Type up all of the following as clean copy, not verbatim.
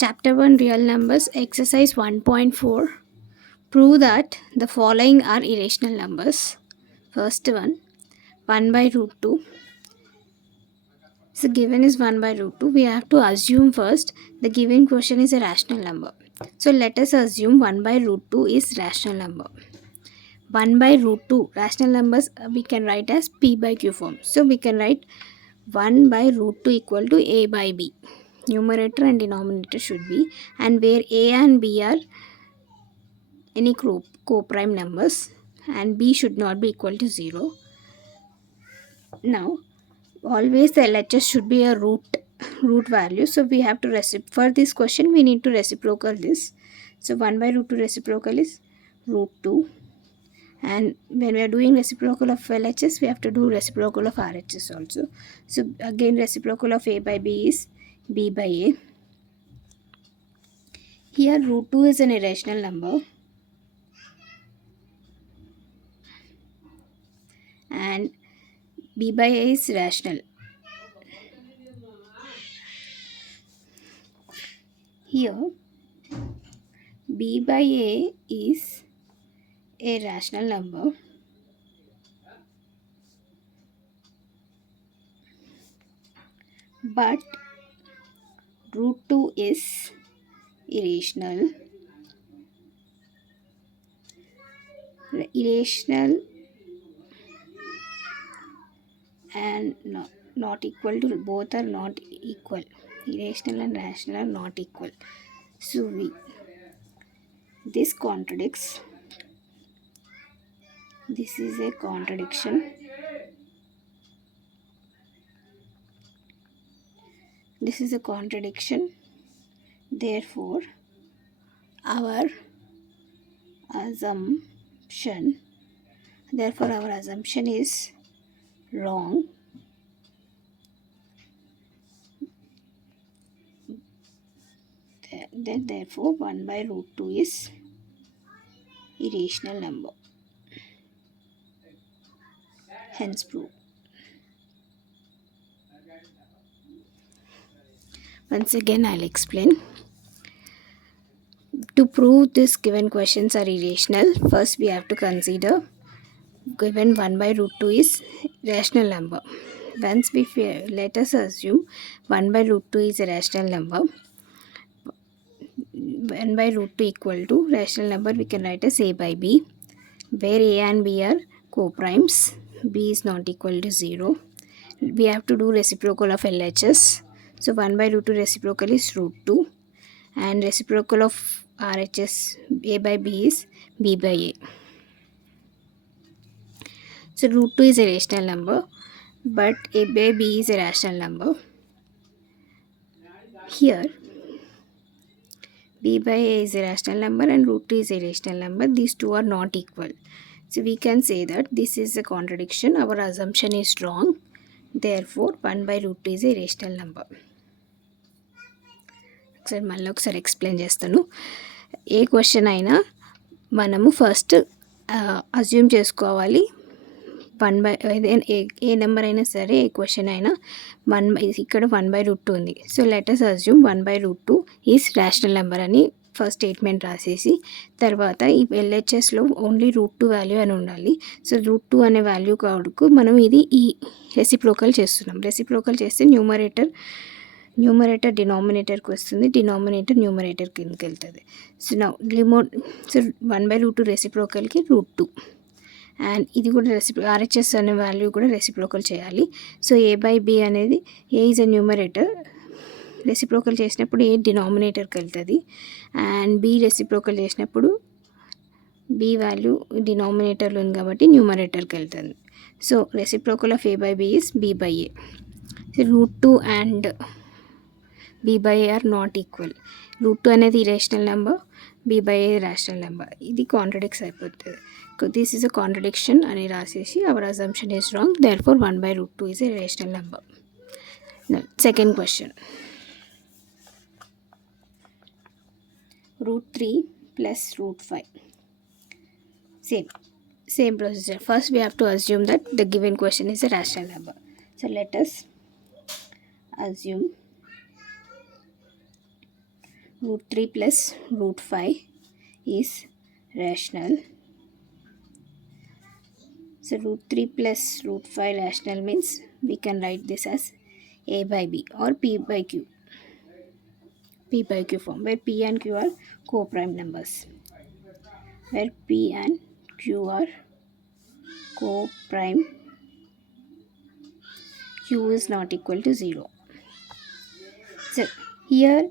Chapter 1 Real Numbers, Exercise 1.4. Prove that the following are irrational numbers. First one, 1 by root 2. So given is 1 by root 2. We have to assume first the given question is a rational number. So let us assume 1 by root 2 is rational number. 1 by root 2 rational numbers we can write as p by q form. So we can write 1 by root 2 equal to a by b. Numerator and denominator should be, and where a and b are any co-prime numbers and b should not be equal to 0. Now always the LHS should be a root value, so we have to for this question we need to reciprocal this. So 1 by root 2 reciprocal is root 2, and when we are doing reciprocal of LHS we have to do reciprocal of RHS also. So again reciprocal of a by b is b by a. Here root 2 is an irrational number and b by a is rational. Here b by a is a rational number but root 2 is irrational and not equal to, both are not equal. Irrational and rational are not equal. So this contradicts. This is a contradiction. This is a contradiction. Therefore, our assumption is wrong. Therefore 1 by root 2 is irrational number. Hence proof. Once again I'll explain. To prove this given questions are irrational, first we have to consider given 1 by root 2 is rational number. Once let us assume 1 by root 2 is a rational number. 1 by root 2 equal to rational number we can write as a by b, where a and b are co-primes, b is not equal to 0. We have to do reciprocal of LHS. So 1 by root 2 reciprocal is root 2 and reciprocal of RHS a by b is b by a. So root 2 is a rational number but a by b is a rational number. Here b by a is a rational number and root 2 is a rational number. These two are not equal. So we can say that this is a contradiction. Our assumption is wrong. Therefore 1 by root 2 is a rational number. ఒకసారి మళ్ళీ ఒకసారి explain చేస్తాను. ఏ question అయినా మనము first assume చేసుకోవాలి 1 by A number అయినా సరే ఏ question అయినా ఇక్కడ 1 బై రూట్ 2 ఉంది. So let's assume 1 by root 2 is rational number అని ఫస్ట్ స్టేట్మెంట్ రాసేసి తర్వాత ఈ ఎల్హెచ్ఎస్లో ఓన్లీ రూట్ 2 వాల్యూ అని ఉండాలి. సో రూట్ 2 అనే వాల్యూ కావడకు మనం ఈ రెసిప్రోకల్ చేస్తున్నాం. రెసిప్రోకల్ చేస్తే న్యూమరేటర్ డినామినేటర్కి వస్తుంది, డినామినేటర్ న్యూమరేటర్ కిందకి వెళ్తుంది. సో సో 1 బై రూట్ 2 రెసిప్రోకల్కి రూట్ 2 అండ్ ఇది కూడా ఆర్హెచ్ఎస్ అనే వాల్యూ కూడా రెసిప్రోకల్ చేయాలి. సో ఏ బై బి అనేది A is a numerator, reciprocal చేసినప్పుడు ఏ డినామినేటర్కి వెళ్తుంది అండ్ బి రెసిప్రోకల్ చేసినప్పుడు బి వాల్యూ డినామినేటర్లో ఉంది కాబట్టి న్యూమరేటర్కి వెళ్తుంది. So reciprocal of A by B is B by A. So root 2 and B by A are not equal. Root 2 అనేది irrational number, B by A rational number. ఇది contradicts అయిపోతుంది. This is a contradiction అని రాసేసి our assumption is wrong. Therefore 1 by root 2 is a rational number. Now, second question. Root 3 plus root 5. Same procedure. First we have to assume that the given question is a rational number. So let us assume root 3 plus root 5 is rational. So root 3 plus root 5 rational means we can write this as a by b or p by q. P by q form, where p and q are co-prime numbers. Where p and q are co-prime, q is not equal to 0. So here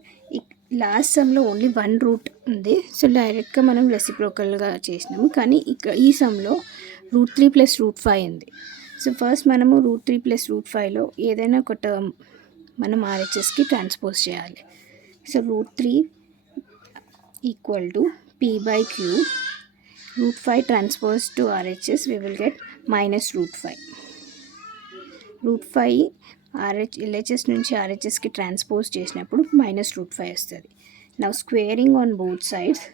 last సమ్లో only 1 root ఉంది. So డైరెక్ట్గా మనం రెసిప్రోకల్గా చేసినాము. కానీ ఇక్కడ ఈ సమ్లో route 3 plus root 5 ఉంది. So first మనము రూట్ 3 ప్లస్ రూట్ 5లో ఏదైనా ఒక టర్మ్ మనం ఆర్హెచ్ఎస్కి ట్రాన్స్పోజ్ చేయాలి. So root 3 equal to P by Q, root 5 transpose to RHS we will get minus root 5. Root 5 LHS నుంచి ఆర్హెచ్ఎస్కి ట్రాన్స్పోజ్ చేసినప్పుడు మైనస్ రూట్ 5 వస్తుంది. Now squaring on both sides,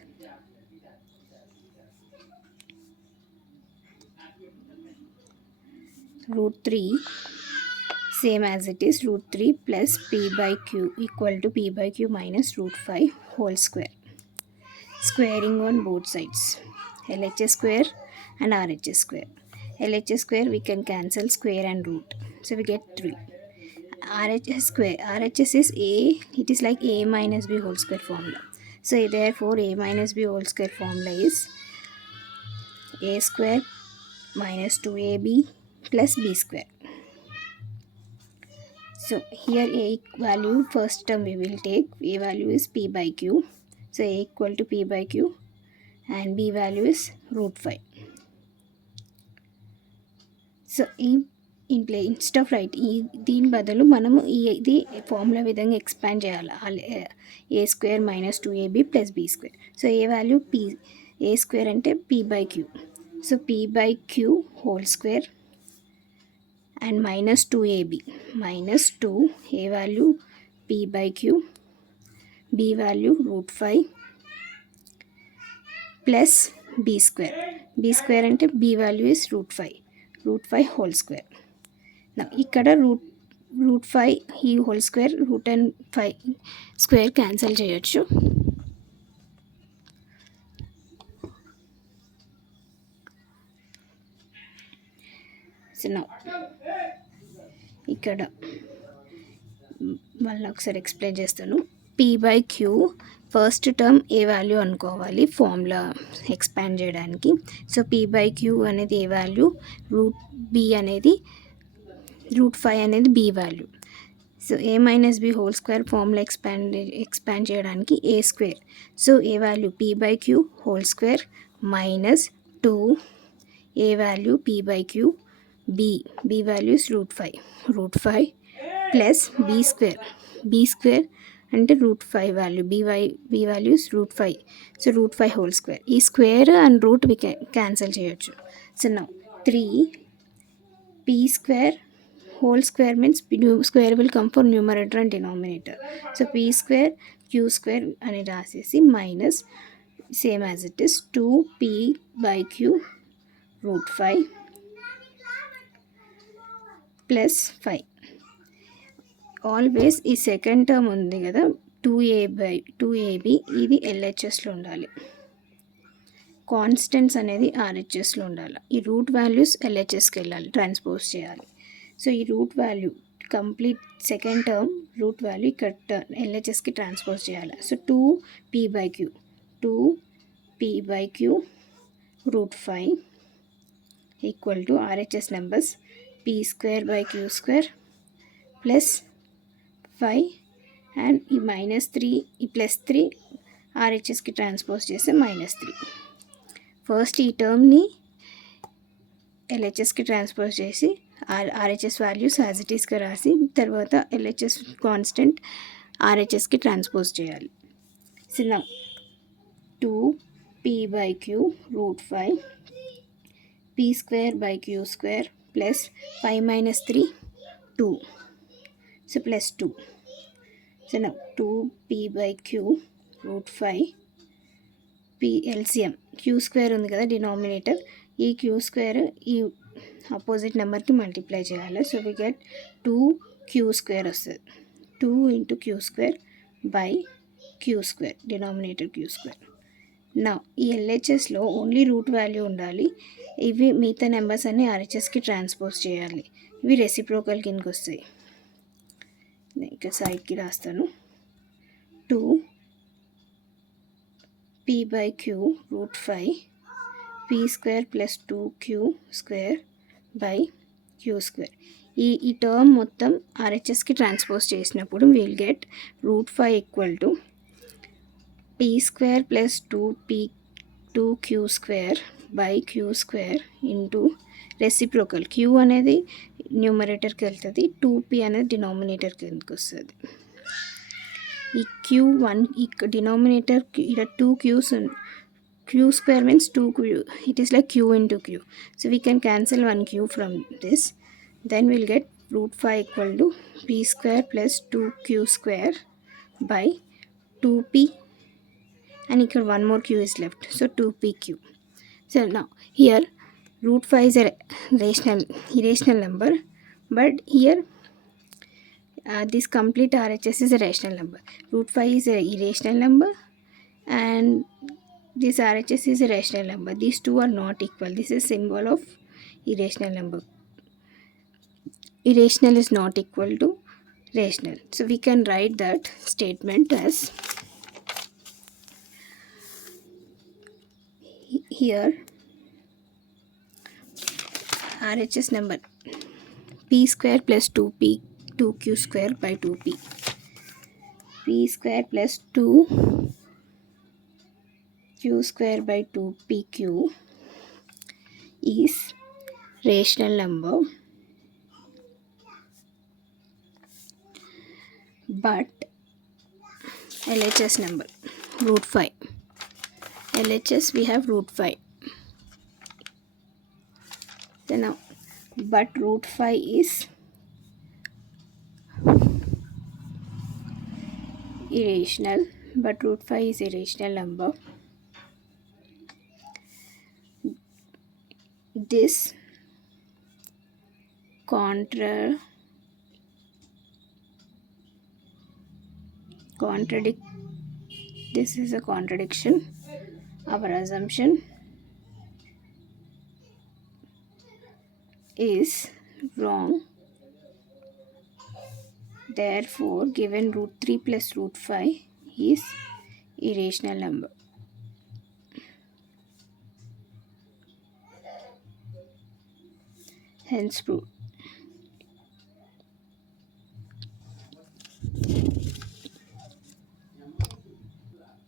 root 3 same as it is, root 3 plus p by q equal to p by q minus root 5 whole square. Squaring on both sides, LHS square and RHS square. LHS square we can cancel square and root, so we get 3. RHS square, RHS is a, it is like a minus b whole square formula. So therefore a minus b whole square formula is a square minus 2ab plus b square. So here a value, first term we will take, a value is p by q, so a equal to p by q and b value is root 5. So instead of right దీని బదులు మనము ఇది formula విధంగా expand చేయాలి. A square minus 2ab plus b square. So a value p, a square అంటే p by q, so p by q whole square and minus 2ab minus 2, a value p by q, b value root 5 plus b square. b square ante b value is root 5 whole square. Now ikkada root 5 ఈ whole square root and 5 square cancel చేయొచ్చు. So now ఇక్కడ మళ్ళీ ఒకసారి explain చేస్తాను. P by q first term a value అనుకోవాలి formula expand చేయడానికి. So p by q అనేది a value, root b అనేది రూట్ 5 అనేది b value. So a minus b whole square formula expand చేయడానికి a square. So a value p by q whole square minus 2, a value p by q, b value is root 5 plus b square అంటే root 5 value, b value is root 5, so root 5 whole square. ఈ square and root we can cancel చేయొచ్చు. So now 3 p square whole square means square will come for numerator and denominator. So p square q square అని రాసేసి minus same as it is 2p by q root 5 plus 5. Always ఈ second term ఉంది కదా 2ab ఇది ఎల్హెచ్ఎస్లో ఉండాలి, constants అనేది ఆర్హెచ్ఎస్లో ఉండాలి. ఈ రూట్ వాల్యూస్ ఎల్హెచ్ఎస్కి వెళ్ళాలి, ట్రాన్స్పోజ్ చేయాలి. సో ఈ root value complete second term root value ఇక్కడ ఎల్హెచ్ఎస్కి ట్రాన్స్పోజ్ చేయాలి. So 2p by q root 5 equal to RHS numbers p square by q square plus 5 and ఈ మైనస్ 3 ఈ ప్లస్ 3 ఆర్హెచ్ఎస్కి ట్రాన్స్పోజ్ చేస్తే minus 3. First ఈ టర్మ్ని ఎల్హెచ్ఎస్కి transpose చేసి RHS values as it ఈస్గా రాసి తర్వాత ఎల్హెచ్ఎస్ కాన్స్టెంట్ ఆర్హెచ్ఎస్కి ట్రాన్స్పోజ్ చేయాలి. So now 2p by q root 5 p square by q square plus 5 minus 3 2, so plus 2. So now 2p by q root 5 p LCM q square ఉంది కదా denominator, ఈ q square ఈ opposite నెంబర్కి multiply చేయాలి. So we get 2q square వస్తుంది. 2 into q square by Q square, denominator Q square. నా ఈ ఎల్హెచ్ఎస్లో only root value ఉండాలి. ఇవి మిగతా నెంబర్స్ అన్నీ ఆర్హెచ్ఎస్కి ట్రాన్స్పోజ్ చేయాలి. ఇవి రెసిప్రోకల్ కిందకి వస్తాయి. ఇక్కడ సైడ్కి రాస్తాను. 2 p/q root 5 p² plus 2q square by Q square. ఈ టర్మ్ మొత్తం ఆర్హెచ్ఎస్కి ట్రాన్స్పోజ్ చేసినప్పుడు will get root 5 equal to p² plus 2q square by Q square into reciprocal. Q అనేది న్యూమరేటర్కి వెళ్తుంది, 2p అనేది డినామినేటర్కి కిందకి వస్తుంది. ఈ q1 ఈ డినామినేటర్ ఇక్కడ 2 q's, q square means 2q, it is like q into q, so we can cancel 1 q from this, then we'll get root 5 equal to p² plus 2q square by 2p, and here one more q is left, so 2pq. So now here root 5 is a irrational number, but here this complete RHS is a rational number. Root 5 is a irrational number and this RHS is a rational number. These two are not equal. This is symbol of irrational number. Irrational is not equal to rational. So we can write that statement as here RHS number p² plus 2q square by 2p, p² plus 2q square by 2pq is rational number, but LHS number root 5. LHS we have root 5. So now, but root 5 is irrational, but root 5 is a rational number. This this is a contradiction. Our assumption is wrong. Therefore, given root 3 plus root 5 is irrational number. Hence proved.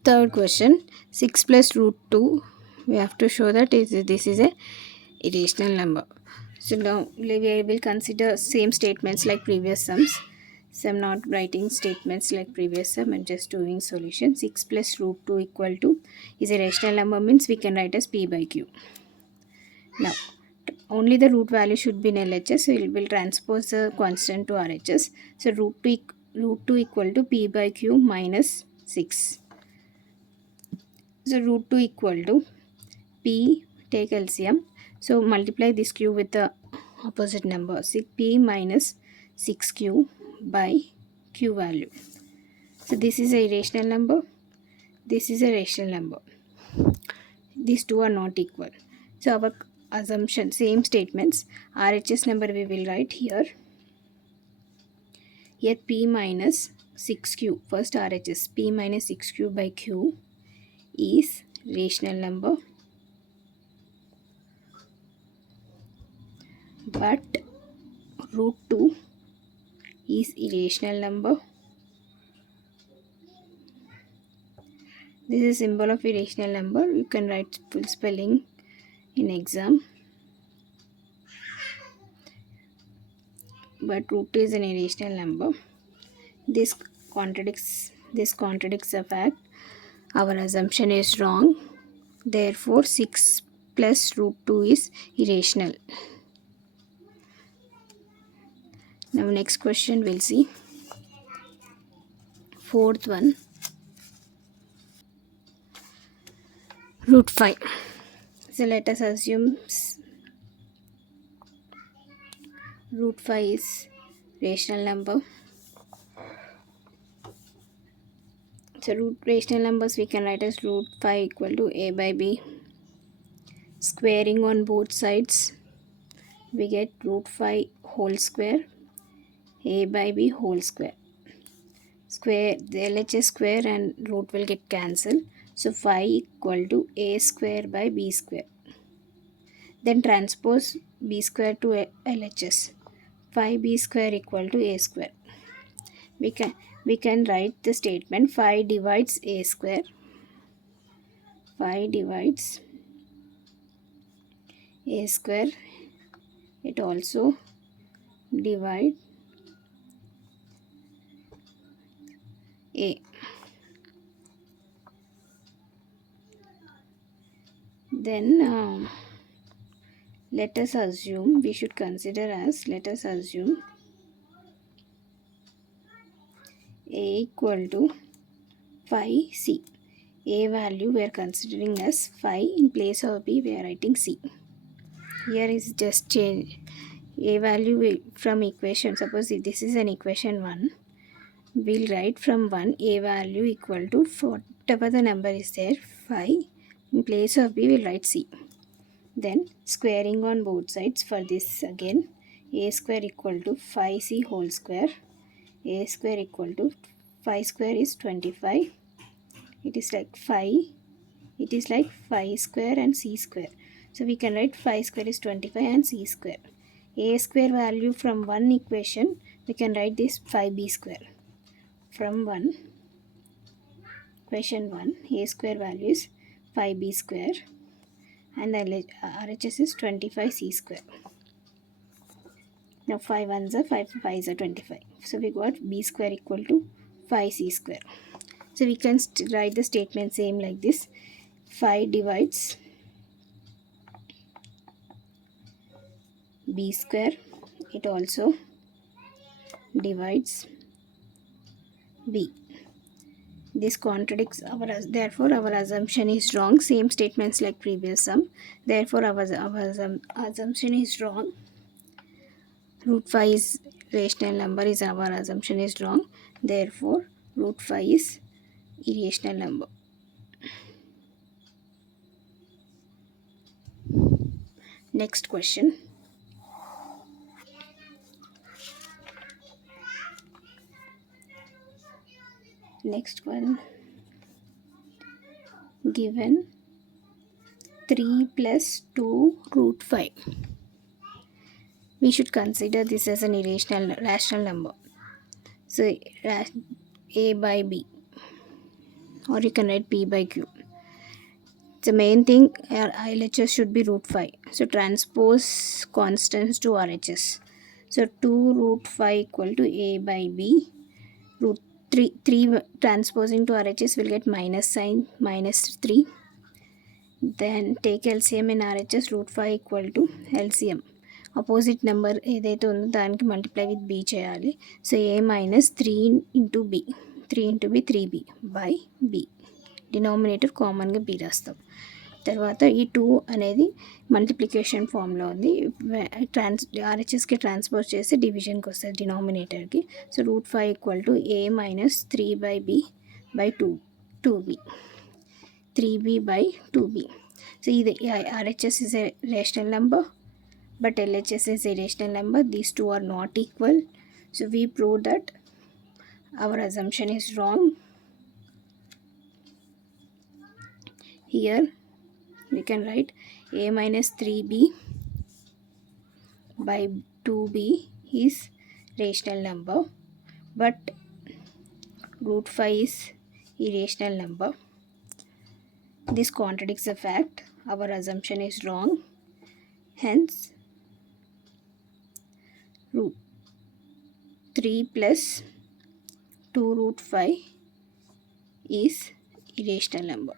Third question, 6 plus root 2. We have to show that this is a irrational number. So now we will consider same statements like previous sums. So I'm not writing statements like previous sum, I'm just doing solution. 6 plus root 2 equal to is a rational number means we can write as p/q. Now only the root value should be in LHS, so we will transpose the constant to RHS. So root 2 equal to p/q minus 6. So root 2 equal to p, take LCM, so multiply this q with the opposite number, 6p minus 6q by q value. So this is a irrational number, this is a rational number, these two are not equal. So our assumption, same statements, RHS number we will write here p minus 6q, first RHS p minus 6q by q is rational number, but root 2 is irrational number. This is symbol of irrational number. You can write full spelling in exam, but root 2 is an irrational number. This contradicts the fact. Our assumption is wrong. Therefore 6 plus root 2 is irrational. Now next question we'll see. Fourth one, root 5. So let us assume root 5 is rational number. So root rational numbers we can write as root 5 equal to a by b. Squaring on both sides, we get root 5 whole square, a by b whole square. Square the LHS square and root will get cancelled. So 5 equal to a square by b square. Then transpose b square to LHS. 5b square equal to a square. We can write the statement 5 divides a square. 5 divides a square. It also divide a. Then let us assume, we should consider as, let us assume a equal to 5c. A value we are considering as 5, in place of b we are writing c. Here is just change a value from equation. Suppose if this is an equation 1, we'll write from 1 a value equal to whatever the number is there 5, in place of b we'll write c. Then squaring on both sides, for this again a square equal to 5c whole square. A square equal to 5 square is 25. It is like 5. It is like 5 square and c square. So we can write 5 square is 25 and c square. A square value from one equation, we can write this 5b square. From one equation 1, a square value is 5b square and RHS is 25c square. Now 5 ones are 5 5s are 25. So we got b square equal to 5c square. So we can write the statement same like this. 5 divides b square. It also divides b. This contradicts our, therefore our assumption is wrong. Same statements like previous sum. Therefore our assumption is wrong. Root 5 is rational number, is our assumption is wrong. Therefore root 5 is irrational number. Next question. Next one. Given 3 plus 2 root 5. We should consider this as an rational number. So a by b, or you can write p by q. The main thing, our LHS should be root 5. So transpose constants to RHS. So 2 root 5 equal to a by b. Root 3 transposing to RHS will get minus sign, minus 3. Then take LCM in RHS, root 5 equal to LCM. Opposite number ఏదైతే ఉందో దానికి multiply with b చేయాలి. So a minus 3 into b, 3 into b 3b by b. Denominator కామన్గా b రాస్తాం. తర్వాత ఈ 2 అనేది multiplication ఫామ్లో ఉంది. ఆర్హెచ్ఎస్కి ట్రాన్స్పోజ్ చేస్తే డివిజన్కి వస్తుంది డినామినేటర్కి. So root 5 equal to a minus 3 by b by 2b. 3b by 2b. So the RHS is a rational number, but LHS is a rational number. These two are not equal. So we prove that our assumption is wrong. Here we can write a minus 3b by 2b is rational number, but root 5 is irrational number. This contradicts the fact our assumption is wrong. Hence root 3 plus 2 root 5 is irrational number.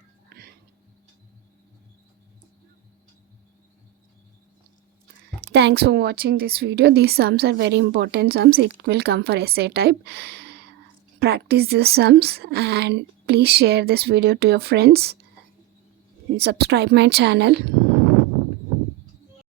Thanks for watching this video. These sums are very important sums. It will come for essay type. Practice these sums and please share this video to your friends and subscribe my channel.